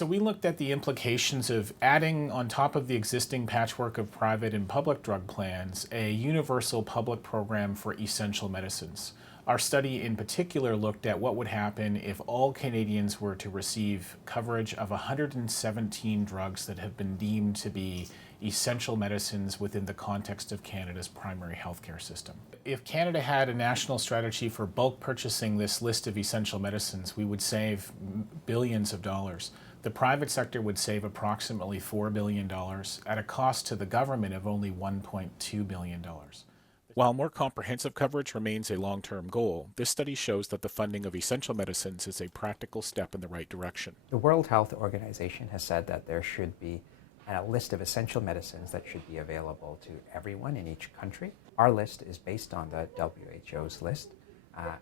So we looked at the implications of adding on top of the existing patchwork of private and public drug plans a universal public program for essential medicines. Our study in particular looked at what would happen if all Canadians were to receive coverage of 117 drugs that have been deemed to be essential medicines within the context of Canada's primary healthcare system. If Canada had a national strategy for bulk purchasing this list of essential medicines, we would save billions of dollars. The private sector would save approximately $4 billion at a cost to the government of only $1.2 billion. While more comprehensive coverage remains a long-term goal, this study shows that the funding of essential medicines is a practical step in the right direction. The World Health Organization has said that there should be a list of essential medicines that should be available to everyone in each country. Our list is based on the WHO's list,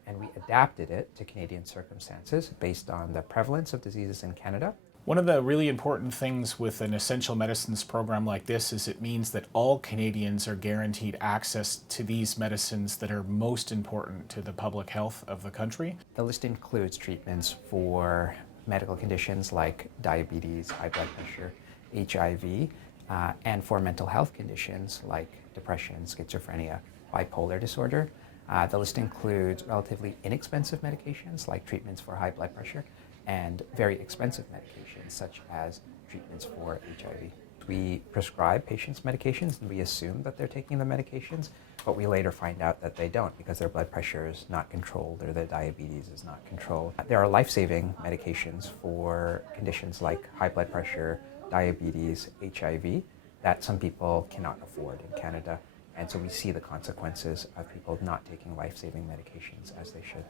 and we adapted it to Canadian circumstances based on the prevalence of diseases in Canada. One of the really important things with an essential medicines program like this is it means that all Canadians are guaranteed access to these medicines that are most important to the public health of the country. The list includes treatments for medical conditions like diabetes, high blood pressure, HIV, and for mental health conditions like depression, schizophrenia, bipolar disorder. The list includes relatively inexpensive medications like treatments for high blood pressure and very expensive medications such as treatments for HIV. We prescribe patients medications and we assume that they're taking the medications, but we later find out that they don't because their blood pressure is not controlled or their diabetes is not controlled. There are life-saving medications for conditions like high blood pressure, diabetes, HIV, that some people cannot afford in Canada. And so we see the consequences of people not taking life-saving medications as they should.